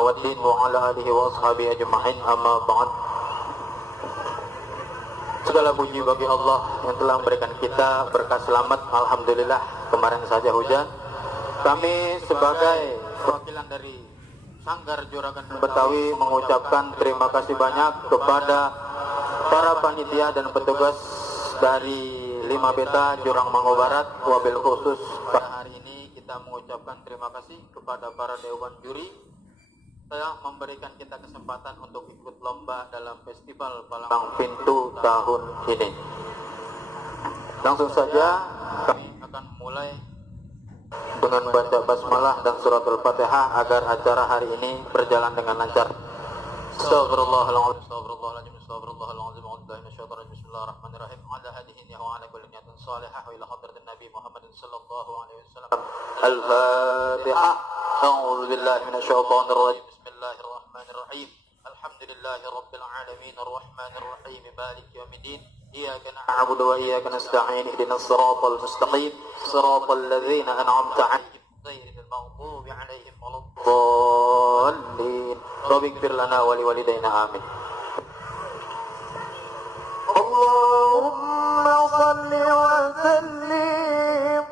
waddin wa ala alihi wa ashabihi ajma'in, amma ba'd. Segala puji bagi Allah yang telah memberikan kita berkah selamat. Alhamdulillah, kemarin saja hujan. Kami sebagai perwakilan dari Sanggar Juragan Betawi mengucapkan terima kasih banyak kepada para panitia dan petugas dari 5 Beta Jurang Mangu Barat. Wabil khusus pada hari ini kita mengucapkan terima kasih kepada para dewan juri telah memberikan kita kesempatan untuk ikut lomba dalam festival Palang Pintu tahun ini. Langsung saja kami akan mulai dengan baca basmalah dan surat al-fatihah agar acara hari ini berjalan dengan lancar. Astagfirullahaladzim, astagfirullahaladzim, astagfirullahaladzim, bismillahirrahmanirrahim. Ala hadihin ya wa ala kulli niyatin salihah wa ila hadratin Nabi Muhammadin sallallahu alaihi wasallam. Al-Fatihah. A'udzu billahi minasyaitonir rajim. Bismillahirrahmanirrahim. Alhamdulillahi rabbil alamin, arrahmanir rahim, maliki yaumiddin. Iyyaka na'budu wa iyyaka nasta'in. Ihdinas siratal mustaqim, siratal ladzina an'amta 'alaihim ghairil maghdubi 'alaihim waladdallin. Rabbighfir lana wa liwalidayna amin. Allahumma shalli wa sallim,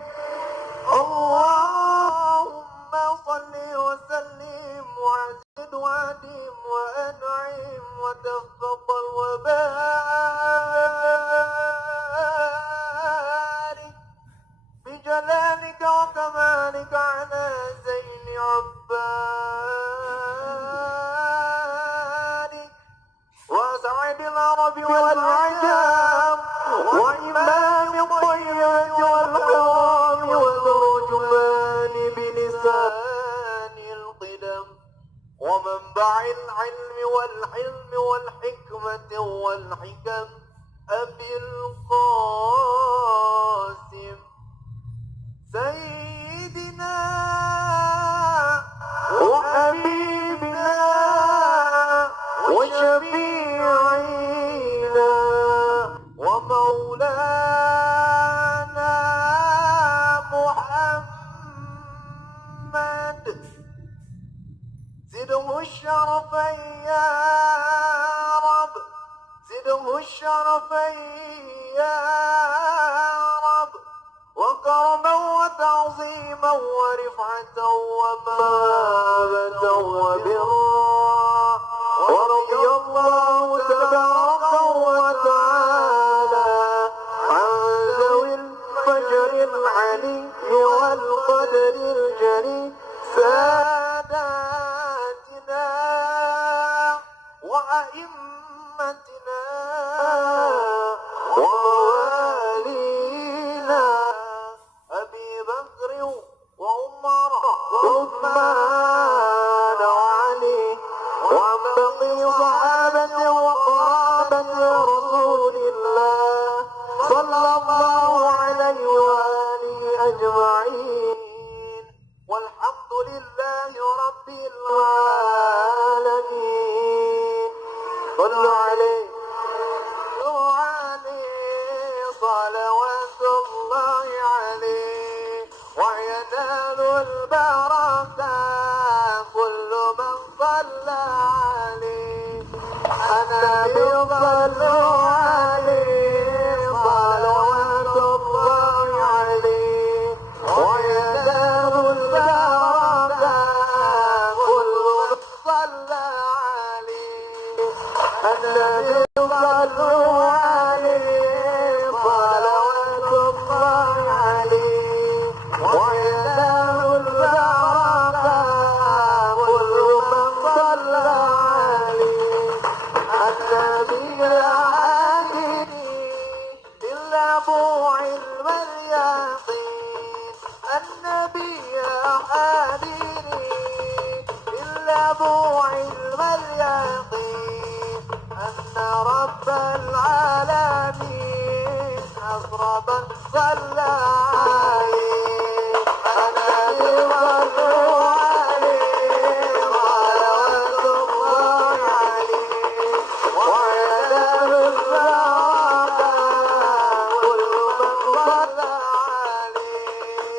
Allahumma shalli wa sallim wa zid wa adim wa an'im wa tafaddal wa barik bi jalalika wa kamalika ala zaini abbadik wa sa'idil arabi wal ajam wa imam al-tayyib wal haram wa turjuman bilisan al-qidam wa manba' al-ilm wal hilm wal hikmah wal hikam abil qasim sayyidina wa habibina wa shafi'ina wa maulana Muhammad zidhu sharafan ya Rab, zidhu sharafan ya Rab, wa karaman wa ta'ziman wa rif'atan wa mahabatan wa birra, wa radiyallahu tabaraka wa ta'ala an zawil fajril ali wal qadril jali sadatina wa a'immatina wa walina Abi Bakr wa Umar wa Uthman wa Ali wa baqi sahabati wa qarabati Rasulillah sallallahu alayhi wa alihi ajma'in. Walhamdulillahi rabbil alamin. Sallu alayhi salawatullahi alayhi wa yanalul baraka kullu man salla alayhi. An-nabi sallu alayhi salawatullahi alayhi wa yanalul baraka kullu man salla alayhi. An-nabi sallu alayhi salawatullahi alayhi wa yanalul baraka kullu man salla alayhi. النبي العادي إلا بعلم اليقين. النبي العادي إلا بعلم اليقين أن رب العالمين أضرب صلى عليه. النبي صلوا عليه صلوات الله عليه وعلى البركة كل من صلى عليه.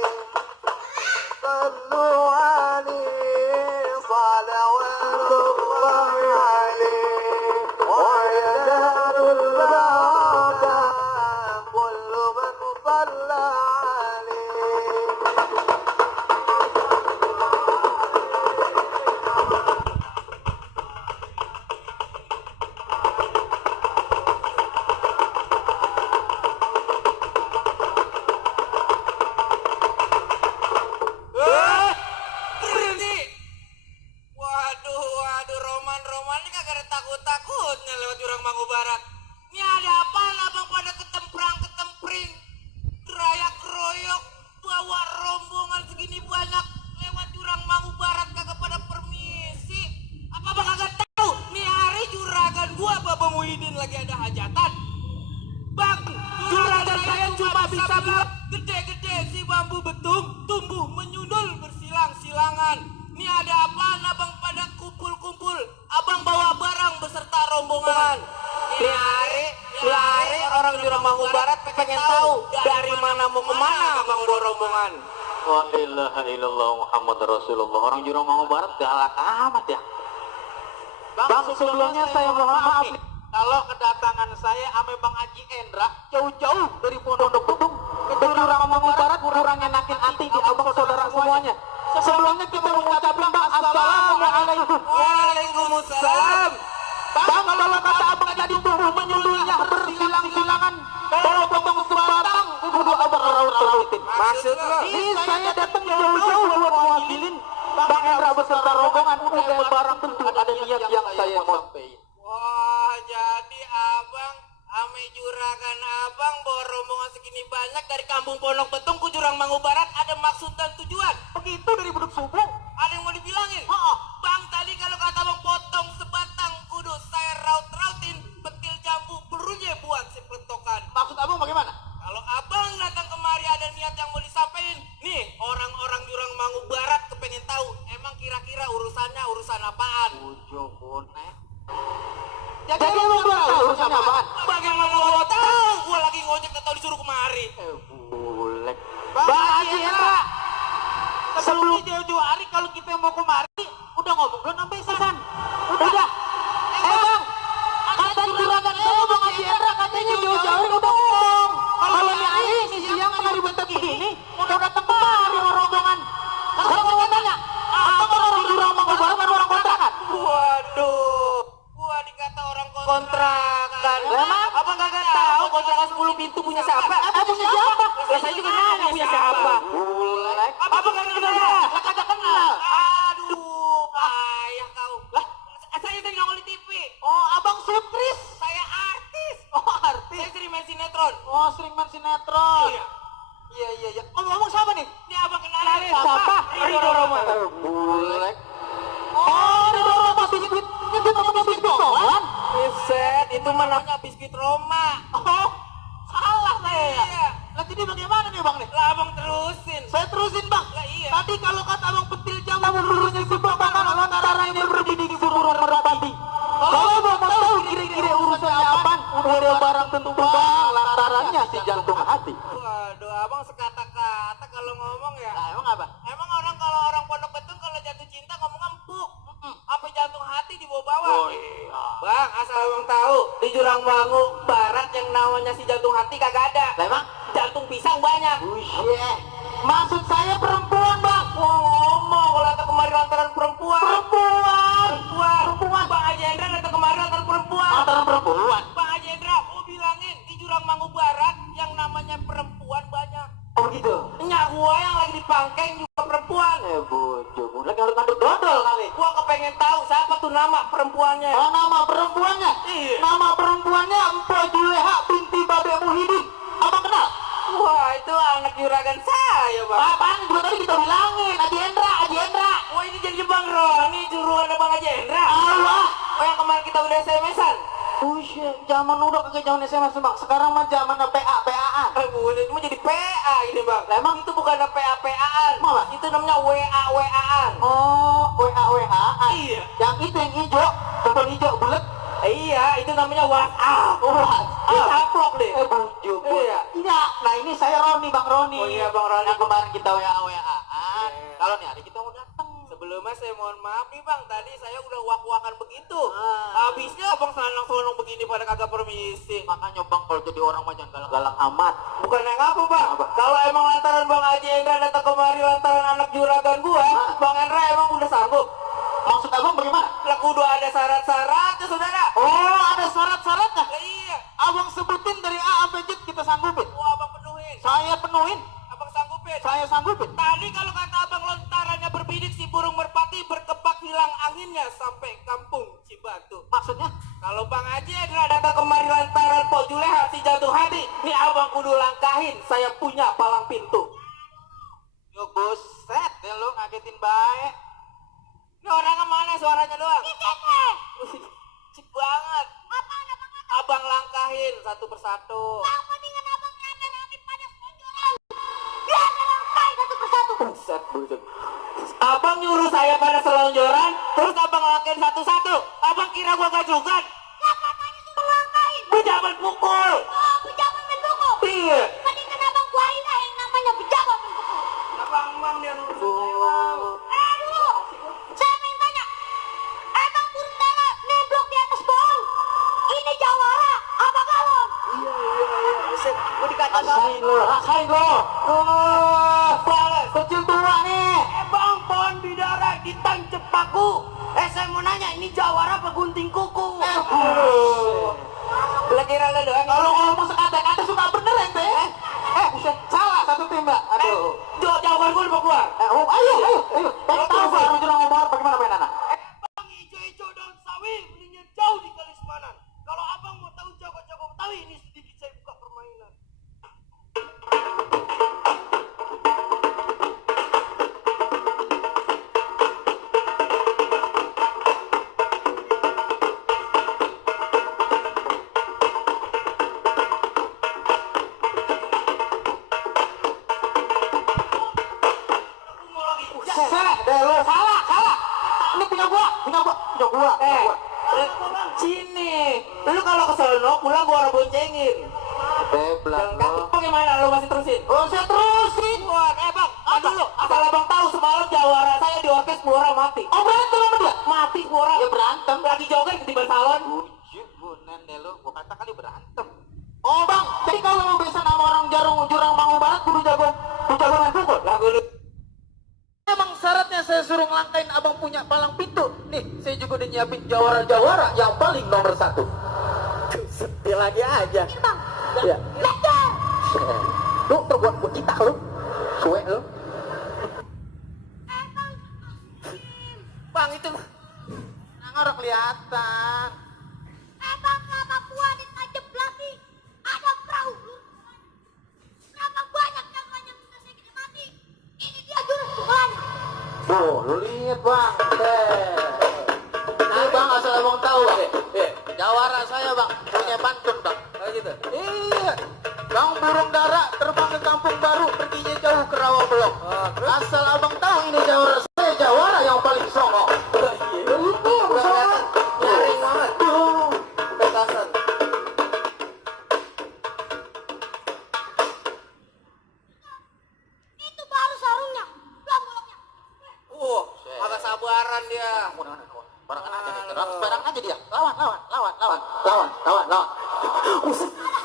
صلوا عليه صلوات maksudnya lewat Jurang Mangu Barat? Ini ada apaan abang pada ketemprang ketempring, gerayak keroyok, bawa rombongan segini banyak lewat Jurang Mangu Barat kagak pada permisi? Apa abang kagak tahu? Nih hari juragan gua Baba Muhyiddin lagi ada hajatan. Bang, juragan saya cuma bisa bilang gede-gede si bambu betung tumbuh menyundul bersilang-silangan. Ini ada apaan abang pada kumpul-kumpul? Abang bawa barang beserta rombongan. Hari orang Jurang Mangu Barat pengen tahu dari mana mau kemana abang bawa rombongan. Wa ilaha illallah Muhammad Rasulullah. Orang Jurang Mangu Barat galak amat ya. Bang, sebelumnya saya mohon maaf nih, kalau kedatangan saya ame Bang Haji Endra jauh-jauh dari Pondok Betung ke Jurang Mangu Barat kurang enakin hati di abang saudara semuanya. Sebelumnya kita mengucapkan Bang assalamualaikum. Waalaikumsalam. Bang, kalau kata abang jadi tumbuh menyundulnya bersilang-silangan, kalau potong sebatang kudu abang raut rautin. Maksud lo? Ini saya datang jauh-jauh buat mewakilin Bang Endra beserta rombongan. Udah barang tentu ada niat yang saya mau sampaikan. Wah, jadi abang ame juragan abang bawa rombongan segini banyak dari kampung Pondok Betung ke Jurang Mangu Barat ada maksud dan tujuan. Begitu dari beduk subuh. Ada yang mau dibilangin? Bang, tadi kalau kata abang potong sebatang kudu saya raut-rautin petil jambu berunya buat si peletokan. Maksud abang bagaimana? Kalau abang datang kemari ada niat yang mau disampaikan, nih orang-orang Jurang Mangu Barat kepengen tahu emang kira-kira urusannya urusan apaan? Ujo bonek. Jadi abang tahu urusannya apaan? Bagaimana gua tahu? Gua lagi ngojek atau disuruh kemari. Bulek. Bang Haji Endra, sebelum jauh-jauh hari kalau kita mau kemari udah ngomong belum sampai sesan. Udah. Bang, kata juragan saya Bang Haji Endra katanya jauh-jauh hari udah ngomong. Kalau ini hari siang hari bentar gini udah datang kemari rombongan. Kalau mau tanya, abang orang Jurang Mangu Barat kan orang kontrakan? Waduh, gua dikata orang kontrakan. Emang? Abang kagak tahu kontrakan 10 pintu punya siapa? Punya siapa? Lah saya juga nanya punya siapa. Bulek. Abang kagak kenal ya? Lah kagak kenal. Aduh, payah kau. Lah, Saya dari nongol di TV. oh abang sutris. Saya artis. Oh artis. Saya sering main sinetron. Oh sering main sinetron. Iya. Iya. Ngomong siapa nih? Ini abang kenal Siapa? Ridho Roma. Bulek. Oh Ridho Roma biskuit. Itu nama biskuit doang. Buset, itu mah namanya biskuit Roma. Oh salah saya ya. Iya. Lah jadi bagaimana nih bang nih? Lah abang terusin. Saya terusin bang. Lah iya. Tadi kalau kata abang petil jambu berurunya sebatang lantarannya berdiri di burung merpati. Kalau bang mau tahu kira-kira urusannya apaan? Udah barang tentu bang lantarannya si jantung hati. Waduh, abang sekata-kata kalau ngomong ya. Nah emang apa? Emang kalau orang Pondok Betung kalau jatuh cinta ngomong empuk. Apa jantung hati dibawa-bawa. Oh iya. Bang, asal abang tahu, di Jurang Mangu Barat yang namanya si jantung hati kagak ada. Lah emang? Jantung pisang banyak. Buset. Maksud saya perempuan bang. Wah, ngomong kalau datang kemari lantaran perempuan. Perempuan. Bang Haji Endra datang kemari lantaran perempuan. Antara perempuan. Bang Haji Endra, mau bilangin di Jurang Mangu Barat yang namanya perempuan banyak. Oh gitu. Nyak gua yang lagi di Pangkeng juga perempuan. Bojo, lagi harus ngaduk dodol kali. Gua kepengen tahu siapa tuh nama perempuannya. Oh nama perempuannya? Iya. Nama perempuannya Empo Juleha binti Babe Muhyiddin. Abang kenal? Wah, itu anak juragan saya, Bang. Apaan juga tadi kita bilangin, Haji Endra. Wah, ini jadi Bang Roni, juruan Bang Haji Endra. Allah. Oh, yang kemarin kita udah SMS-an. Buset, zaman udah kagak zaman SMS bang. Sekarang mah zaman PA-PA-an. Buset, itu mah jadi PA ini, Bang. Lah, emang? Itu bukan PA-PA-an. Malah? Itu namanya WA-WA-an. Oh, WA-WA-an. Iya. Yang itu yang hijau, tombol hijau bulat. Iya, itu namanya WhatsApp. Oh, Caplok deh. buju. Iya. Iya. Nah ini saya Roni, Bang Roni. Oh iya, Bang Roni. Yang kemarin kita WA-WA-an. Iya. Kalau nih hari kita mau datang. Sebelumnya saya mohon maaf nih Bang, tadi saya udah wak-wakan begitu. Ah. Habisnya Abang selonong begini pada kagak permisi. Makanya bang kalau jadi orang mah jangan galak-galak amat. Bukan yang apa Bang? Apa? Kalau emang lantaran Bang Haji Endra datang kemari lantaran anak juragan gua, Bang Endra emang udah sanggup? Maksud abang bagaimana? Lah kudu ada syarat-syaratnya saudara. Oh ada syarat-syaratnya. Lah iya. Abang sebutin dari A sampai Z kita sanggupin. Wah Abang penuhin. Saya penuhin. Abang sanggupin. Saya sanggupin. Tadi kalau kata Abang lontarannya berbidik si burung merpati berkepak hilang anginnya sampai kampung Cibatu. Maksudnya? Kalau Bang Haji Edra datang kemari lantaran Pok Juleha si jatuh hati, nih abang kudu langkahin, saya punya palang pintu. Yo buset, ya lu ngagetin baik. Ini orangnya mana suaranya doang? Cik banget. Abang langkahin satu persatu. Bang, mendingan abang nyampe nanti pada selonjoran. Biar langkai satu persatu. Buset, buset. Abang nyuruh saya pada selonjoran, terus abang langkahin satu-satu. Abang kira gua gajukan? Lah katanya suruh langkain. Pejabat pukul. Oh, pejabat mendukung. Iya. Mendingan abang kuarin lah yang namanya pejabat mendukung. Abang Mam dia nurut saya, Bang. Dulu, saya pengen tanya. Emang burung dara nemblok di atas pohon? Ini jawara apa galon? Buset, gua dikata rasain lo. Oh, balas. Kecil tua nih. Bang, pohon bidara ditancap paku. Saya mau nanya, ini jawara apa gunting kuku? Kira lo doang. Kalau ngomong sekata-kata suka bener ente. Buset, salah satu tembak. Aduh. Jawaban gue udah keluar. Ayo. Pengen tahu baru jurang ngomong bagaimana main anak. Bang, ijo-ijo daun sawi belinya jauh di Kalismanan. Kalau abang mau tahu jago-jago Betawi, ini sedikit saya buka permainan. Salah. Ini punya gua. Sini. Lu kalau ke sono pulang gua orang boncengin. Bagaimana lu masih terusin? Oh, saya terusin. Bang, dulu. Asal abang tahu semalam jawara saya di orkes 10 orang mati. Oh, berantem sama dia? Mati 10 orang. Ya berantem. Lagi joget ketiban salon. Bujuk, bunen deh lu. Gua kata kali berantem. Oh, Bang. Jadi kalau mau bisa nama orang jurang Mangu Barat kudu jago main pukul. Lagu lu. Emang syaratnya saya suruh ngelangkain abang punya palang pintu. Nih, saya juga udah nyiapin jawara-jawara yang paling nomor 1. Setia lagi aja. Ini bang, Ya. belajar. Lu perbuat buat kita lu. Suwe lu. Bang itu nggak orang kelihatan. Bang, kenapa gua ditajam lagi? Ada perahu. Berapa banyak namanya bisa saya kita mati? Ini dia jurus pukulannya. Oh, lu lihat bang. Nah bang, asal abang tahu. Jawara saya bang, punya pantun bang. Oh gitu? Iya. Bang burung dara terbang ke kampung baru, perginya jauh ke Rawabelong. Asal abang tahu ini jawara saya, jawara yang paling songong. Itu songong. Nyaring banget. Petasan. Itu baru sarungnya. Belum goloknya. Agak sabaran dia. Barangan aja nih. Barangan aja dia. Lawan.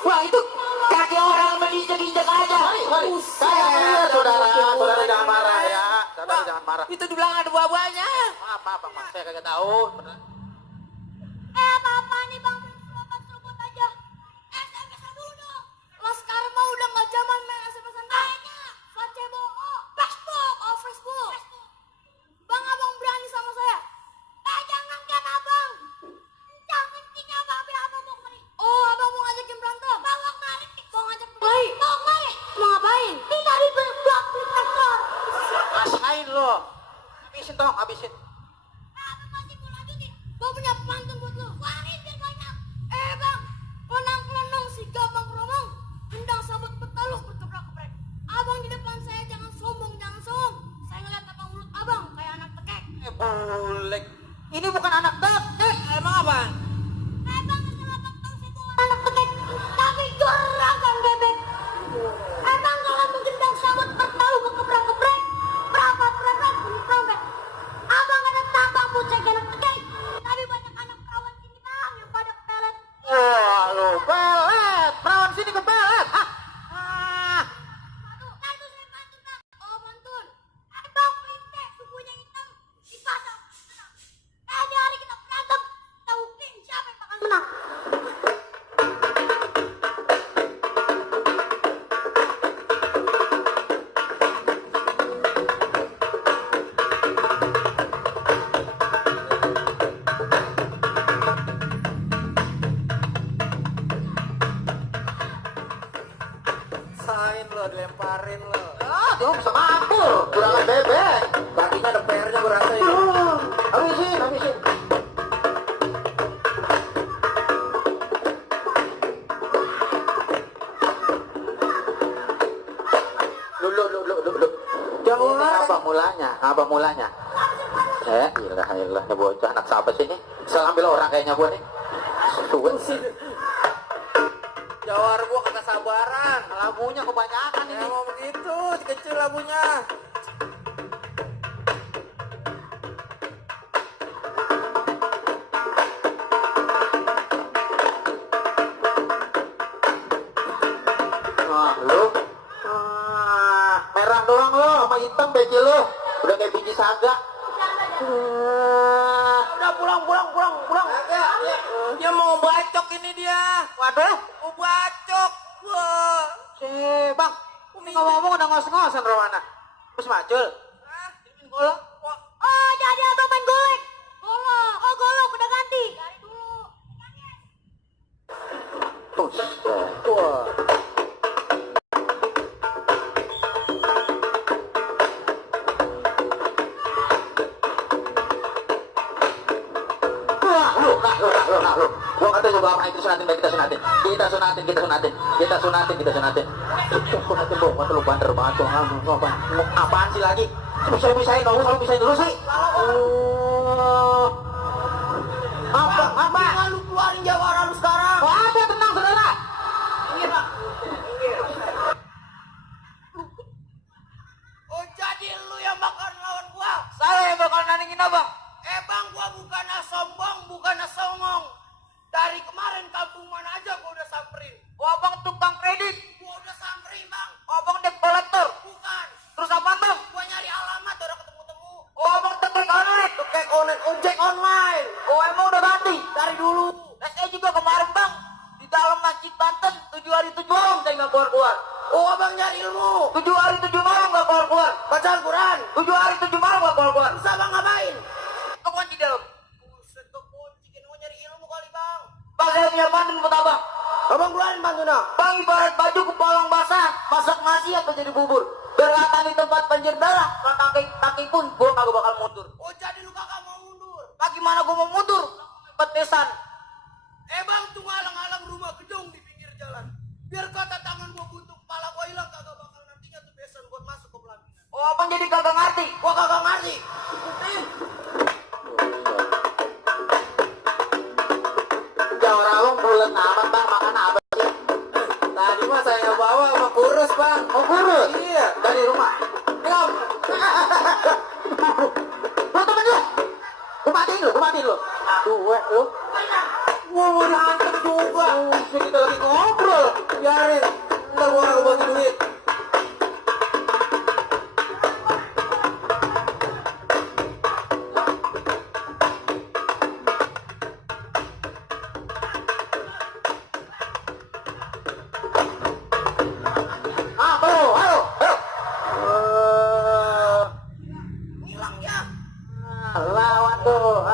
Wah itu kaki orang menginjak-injak aja. Saya lihat saudara jangan marah ya. Saudara jangan marah. Itu di belakang ada buah-buahnya. Maaf, saya kagak tahu. Apa nih bang? Seruput aja. SMS dulu dong. Laskar mah udah nggak zaman main SMS-an. Kayaknya Facebook. Facebook. Bang, abang berani sama saya? Jangan kan abang. Jangan kini abang mau kemari. Oh, abang mau ngajakin berantem? Bawa kemari. Mau ngajak kemari? Mau kemari? Mau ngapain? Kita di blok traktor. Rasain lo. Habisin. Abang masih mau lanjutin? Gua punya pantun buat lo. Warin biar banyak. Bang, lenang-lenang si gabang romong. Hendang sabut petalu berkebrak-kebrek. Abang di depan saya jangan sombong. Saya ngeliat abang mulut abang kayak anak tekek. Bulek. Ini bukan anak tekek. Emang apaan? Bang, asal abang tahu saya bukan anak tekek. Tapi juragan bebek. Bang, kalau menggendang sabut petalu berkebrak-kebrek. Berangkat, berangkat. Abang lo, dilemparin lo. Ah, dia bisa mantul. Juragan bebek. Kakinya ada PR-nya gue rasa ya. Habisin. Lu. Apa mulanya? Ilah, ini bocah anak siapa sih ini? Salah ambil orang kayaknya gua nih. Suwe. Jawar gua kagak sabaran. Lagunya kebanyakan Ya ini. mau begitu, kecil lagunya. Nah, lu. Merah doang lo, sama hitam beci lo. Udah kayak biji saga. Udah pulang. Dia mau bacok ini dia. Waduh. Mau bacok. Wah. Bang, ini ngomong udah ngos-ngosan Rowana. Terus macul. Ini golok. Oh, jadi abang main golek. Golok. Oh, golok udah ganti. Dari dulu. Wah. Lu. Gua kata juga apa itu sunatin. Kita sunatin. Sunatin dong, kata lu banter banget tuh. Apaan sih lagi? Bisa-bisain dong, selalu bisain dulu sih. Apa? Lu keluarin jawara lu sekarang. Ada tenang saudara. Oh jadi lu yang bakal lawan gua. Saya yang bakal nandingin abang. Bang, gua bukannya sombong, bukannya songong. Dari kemarin kampung mana aja gua udah samperin. Oh, abang tukang kredit. Gua udah samperin, Bang. Oh, abang debt collector. Bukan. Terus apa bang? Gua nyari alamat udah ketemu-temu. Oh, abang tukang online. Tukek ojek online. Oh, emang udah ganti? Dari dulu. Saya juga kemarin bang di dalam masjid Banten 7 hari 7 malam saya nggak keluar. Oh, abang nyari ilmu. 7 hari 7 malam nggak keluar. Baca Al-Quran. 7 hari 7 malam nggak keluar. Terus abang ngapain? Kekunci dalam. Buset, kekunci. Kan gua nyari ilmu kali, Bang. Bang, saya punya pantun buat abang. Abang keluarin pantuna. Bang, ibarat baju kepalang basah, masak nasi atau jadi bubur. Berkatan di tempat banjir darah, kaki pun gua kagak bakal mundur. Oh, jadi lu kagak mau mundur. Bagaimana gua mau mundur? Petesan. Bang, tuh ngalang-alang rumah gedung di pinggir jalan. Biar kata tangan gua buntung, kepala gua hilang, kagak bakal nantinya tuh besan buat masuk ke pelaminan. Oh, abang jadi kagak ngerti. Gua kagak ngerti. Jawara abang bulan amat bang, makan apa sih? Tadi mah saya bawa sama kurus, Bang. Oh, kurus? Iya. Dari rumah? Ngap. Lu temen lu? Gua matiin lu. Duwe lu. Gua mau dihantam juga. Kita lagi ngobrol. Biarin. Ntar gua bagi duit. Halo. Hilang ya. Lawan tuh.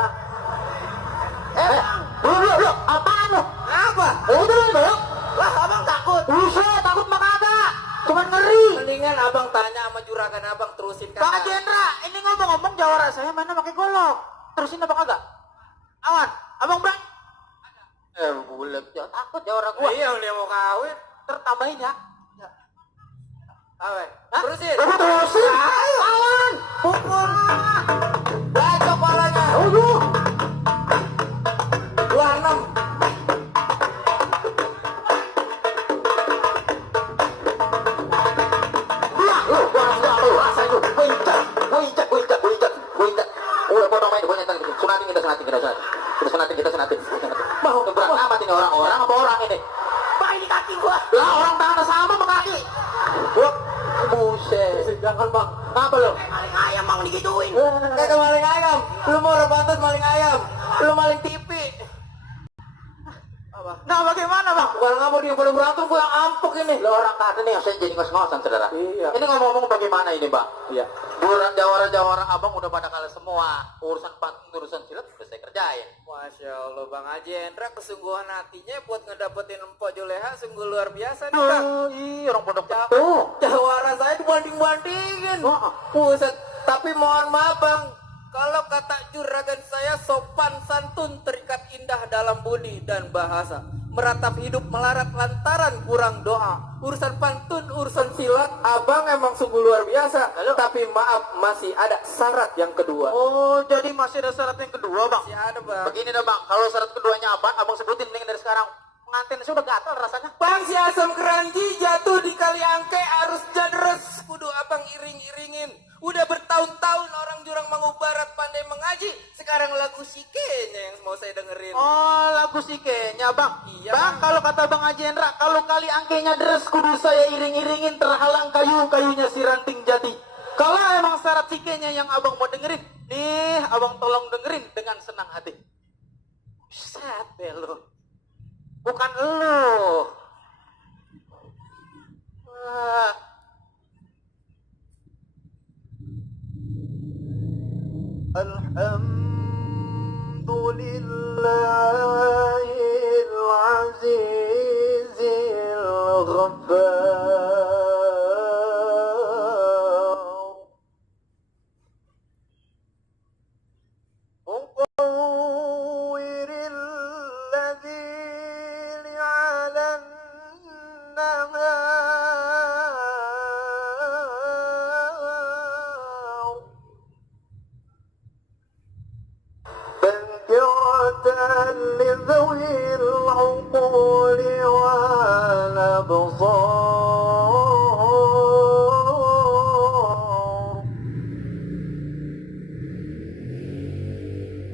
Lu. Apaan lu? Apa? Udah lu. Lah, abang takut. Buset, takut mah kagak. Cuman ngeri. Mendingan abang tanya sama juragan abang, terusin Bang kata. Jendra, ini ngomong-ngomong jawara saya mana pakai golok. Terusin apa kagak? Awan, abang berani? Bulet, jangan takut jawara gua. Iya, dia mau kawin. Tertambahin ya. Awe. Hah? Terusin. Terusin. Awan, pukul. Bacok palanya. 26. Udah potong main, gue nyetel. Sunatin kita. Mau berat amat ini orang apa orang ini? Pak, ini kaki gua. Lah orang tangan sama sama kaki. Gua buset. Jangan, Bang. Apa lo? Maling ayam, Bang, digituin. Kayak maling ayam. Lu mau rebantet maling ayam. Lu maling TV. Apa? Nah bagaimana bang? Bukan ngamuk dia pada berantem, gue yang ampuk ini. Lah orang kata nih yang saya jadi ngos-ngosan saudara. Iya. Ini ngomong-ngomong bagaimana ini bang? Iya. Jawara-jawara abang udah pada kalah semua. Urusan pantun, urusan silat udah saya kerjain. Masya Allah Bang Haji Hendra, kesungguhan hatinya buat ngedapetin Empok Juleha sungguh luar biasa nih Bang. Iya orang pondok tuh. Jawara saya dibanding-bandingin. Oh. Buset. Tapi mohon maaf Bang, kalau kata juragan saya sopan santun terikat indah dalam budi dan bahasa. Meratap hidup melarat lantaran kurang doa. Urusan pantun, urusan silat, abang emang sungguh luar biasa. Lalu? Tapi maaf, masih ada syarat yang kedua. Oh jadi masih ada syarat yang kedua bang? Masih ada Bang. Begini dah bang, kalau syarat keduanya apa? Abang sebutin mending dari sekarang. Pengantin saya udah gatal rasanya. Bang, si asam keranji jatuh di kali angke arus jadres. Kudu abang iring-iringin. Udah bertahun-tahun orang Jurang Mangu Barat pandai mengaji. Sekarang lagu Sikenya yang mau saya dengerin. Oh lagu Sikenya bang. Iya, Bang Bang. kalau kata bang Haji Hendra, kalau kali angkenya deres kudu saya iring-iringin terhalang kayu-kayunya si ranting jati. Kalau emang syarat Sikenya yang abang mau dengerin, nih abang tolong dengerin dengan senang hati. Set deh lo. Bukan lo. Wah. الحمد لله العزيز الغفار مطور الذين على النهار تذكرة لذوي العقول والأبصار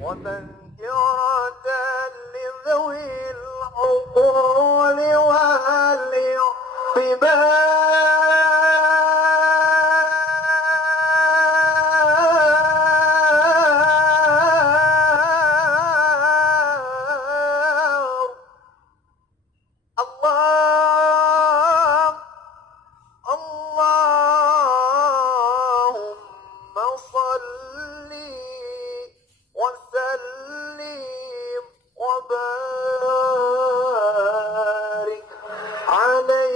وتذكرة لذوي العقول والاعتبار الله اللهم صل وسلم وبارك عليه.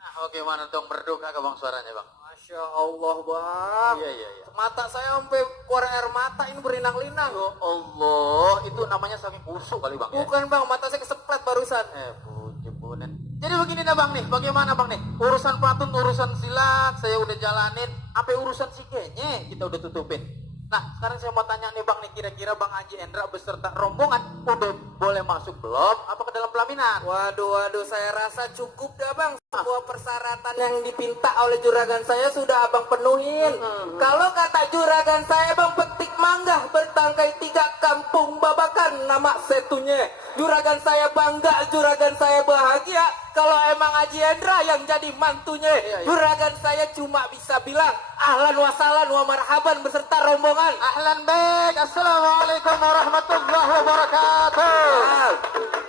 Nah bagaimana dong merdu kagak bang suaranya bang? Masya Allah Bang. Iya iya iya. Mata saya sampai keluar air mata ini berinang-linang. Ya Allah, itu namanya saking kusuk kali bang ya? Bukan Bang, mata saya keseplet barusan. Puji punen. Jadi begini dah bang nih, bagaimana bang nih? Urusan pantun, urusan silat, saya udah jalanin. Apa urusan sikenya kita udah tutupin. Nah, sekarang saya mau tanya nih bang nih, kira-kira bang Haji Hendra beserta rombongan udah boleh masuk belum? Apa ke dalam pelaminan? Waduh, saya rasa cukup dah Bang. Semua persyaratan yang dipinta oleh juragan saya sudah abang penuhin. Kalau kata juragan saya Bang, petik mangga bertangkai 3 kampung babakan nama setunya. Juragan saya bangga, juragan saya bahagia. Kalau emang Haji Hendra yang jadi mantunya, juragan saya cuma bisa bilang ahlan wa sahlan wa marhaban beserta rombongan. Ahlan baik, assalamualaikum warahmatullahi wabarakatuh.